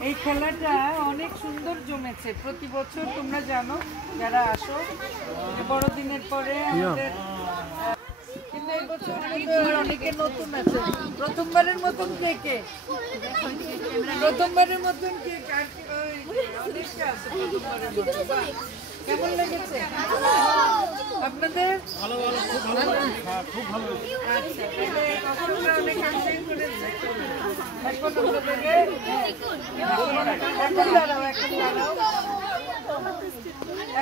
এই খেলাটা অনেক সুন্দর জমেছে প্রতি বছর তোমরা জানো যারা আসো বড়দিনের পরে আমাদের কিন্তু এই বছর অনেকে নতুন আছে প্রথমবারের মতন কে প্রথমবারের মতন কে কেমন লেগেছে আপনাদের ভালো খুব ভালো খুব ভালো আচ্ছা তাহলে অনেক এনজয় করেছে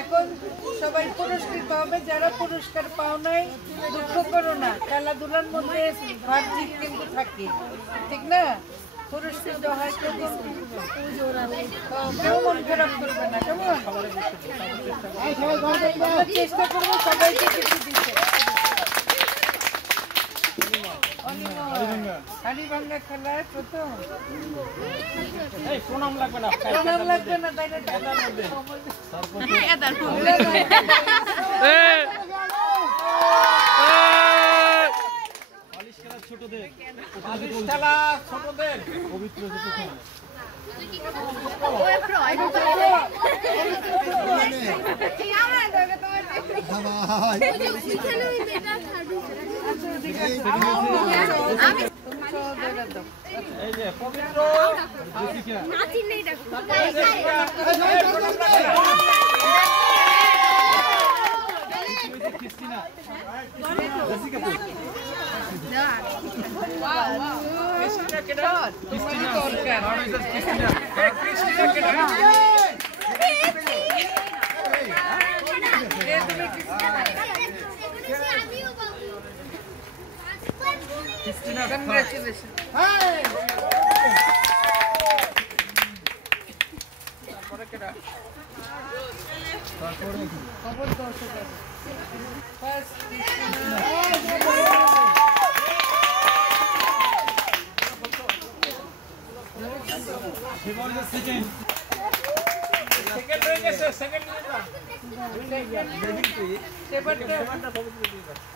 এখন এখন সবাই পুরস্কৃত হবে যারা পুরস্কার পাও নাই দুঃখ করো না খেলাধুলার মধ্যে হার জিত কিন্তু থাকে ঠিক না পুরস্কৃত হয় কেউ মন খারাপ করবে না কেমন চেষ্টা করবো সবাইকে কিছু দিতে হাড়িভাঙ্গা খেলায় প্রথম প্রণাম লাগবে না তাই ছোটদের পবিত্র Congratulations.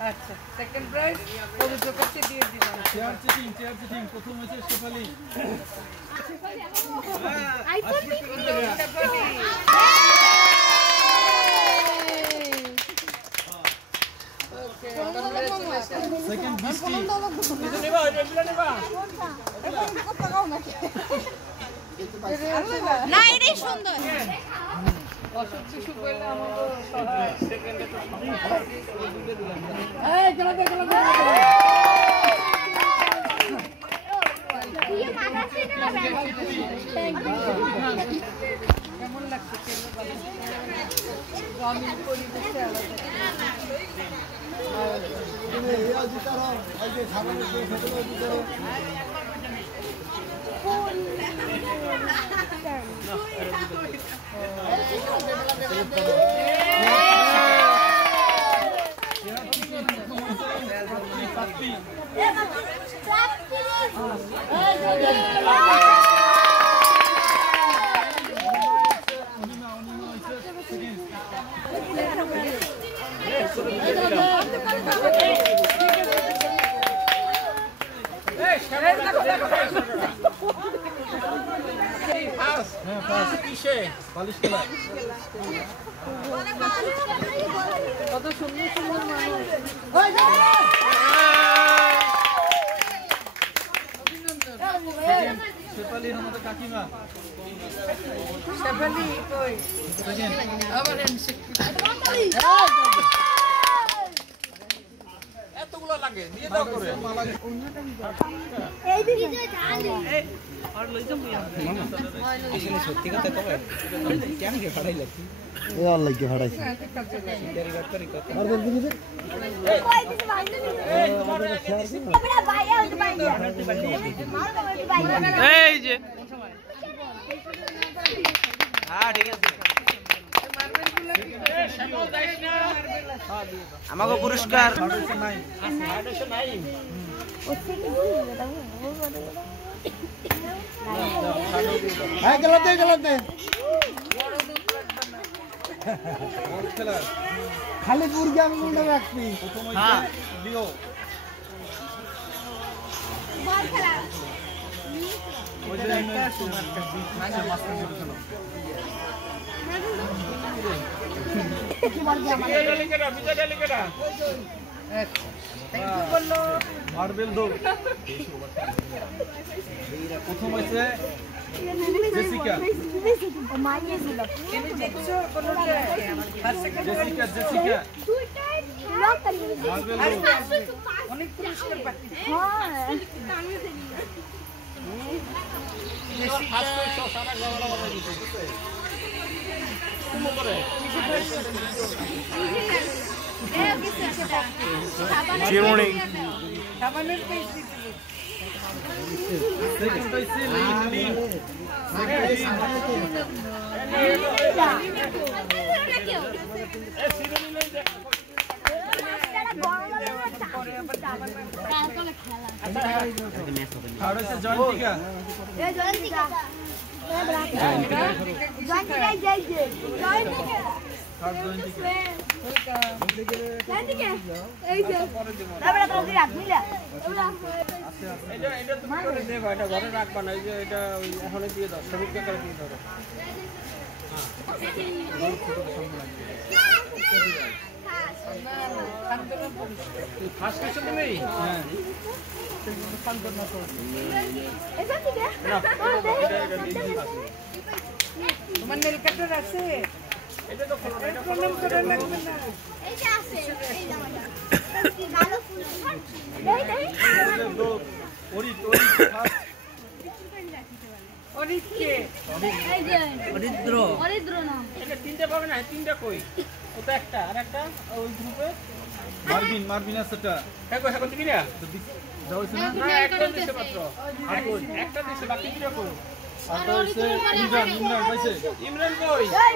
আচ্ছা সেকেন্ড প্রাইজ পবিত্র কাছে দিয়ে দিলাম চেয়ার চিটিং প্রথম হয়েছে শেফালি আইফোন শেফালি ওকে কংগ্রাচুলেশন সেকেন্ড বৃষ্টি এটা নেবা কত টাকাও নাকি না এটাই সুন্দর অসুখ শিশু কইলে আমাদের সহায় সেকেন্ডে তো এই গলা দে কেমন লাগছে গ্রামীণ পরিবেশে কত সুন্দর সুন্দর মানুষ শেফালি আমাদের কাকিমা শেফালি কই আবার এতগুলো লাগে নিয়ে দাও করে এই দিকে জানি আর লই যাম আসলে সত্যি কথা কবে কেন কে ফাড়াই লাগছে ও আল্লাহ কি ফাড়াইছে ডেরিভার করি কত আর বল দিবি কই দিছে ভাইনা এই তোমার ক্যামেরা ভাইয়া হতে ভাইয়া এই যে হ্যাঁ ঠিক আছে আমাকে পুরস্কার নাই হ্যাঁ গেলাতে খালি মুরগি আমি মনে রাখছি হ্যাঁ দিও মার্বেল দৌড় প্রথম হয়েছে জেসিকা জেসিকা অনেক পুরস্কার পাচ্ছি ঘরে রাখবা না এটা এখন দিয়ে দাও সবুজ করে দিয়ে দাও ফার্স্ট কোশ্চেন তুমি হ্যাঁ তোমার নেল কাটার আছে এটা তো খোলো এটা প্রবলেম করে লাগবে না এইটা আছে এই জামাটা কি ভালো ফুল এই ফার্স্ট অরিত্রে অরিদ্র নাম এটা তিনটা পাবে না তিনটা কই ওটা একটা আর একটা ওই গ্রুপে মারবিন আছেটা দেখো এখন তুমি না দাও না একটা দিতে মাত্র আর কই একটা দিতে বাকি দুটো কই আর হচ্ছে ইমরান পাইছে ইমরান কই এই